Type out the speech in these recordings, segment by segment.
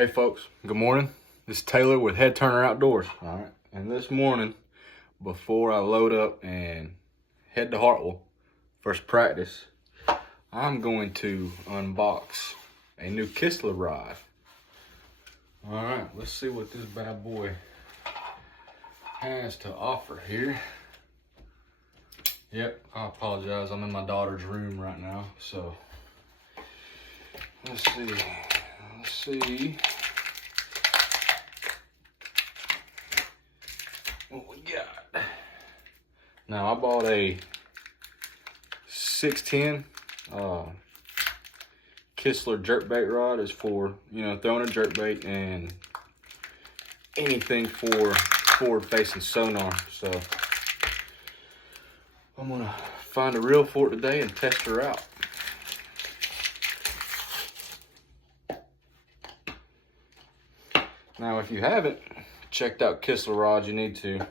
Hey folks, good morning. This is Taylor with Head Turner Outdoors. All right, and this morning, before I load up and head to Hartwell, first practice, I'm going to unbox a new Kistler rod. All right, let's see what this bad boy has to offer here. Yep, I apologize. I'm in my daughter's room right now, so let's see. What we got. Now I bought a 610 Kistler Jerkbait rod. Is for, you know, throwing a jerkbait and anything for forward facing sonar. So I'm gonna find a reel for it today and test her out. Now, if you haven't checked out Kistler rods, you need to.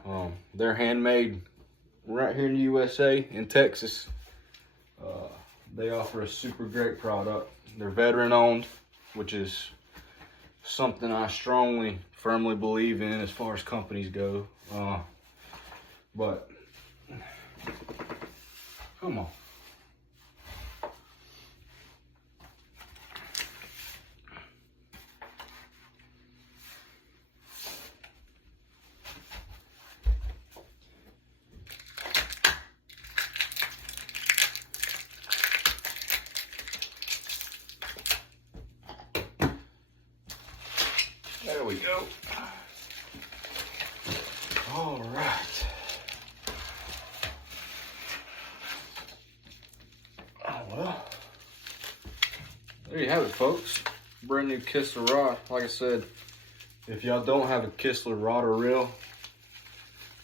They're handmade right here in the USA, in Texas. They offer a super great product. They're veteran owned, which is something I strongly, firmly believe in as far as companies go. But come on. There we go. All right. Oh, well, there you have it, folks. Brand new Kistler rod. Like I said, if y'all don't have a Kistler rod or reel,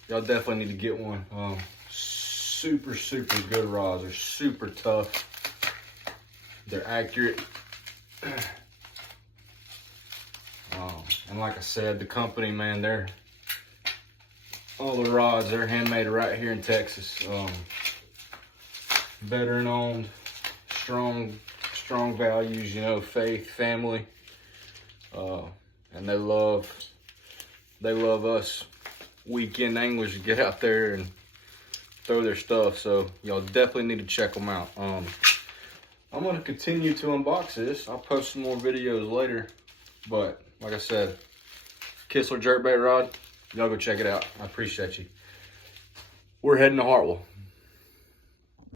y'all definitely need to get one. Super good rods. They're super tough. They're accurate. And like I said, the company, man, all the rods, they're handmade right here in Texas. Veteran owned, strong values, you know, faith, family. And they love us weekend anglers to get out there and throw their stuff. So y'all definitely need to check them out. I'm gonna continue to unbox this. I'll post some more videos later, but like I said, Kistler Jerkbait rod, y'all go check it out. I appreciate you. We're heading to Hartwell.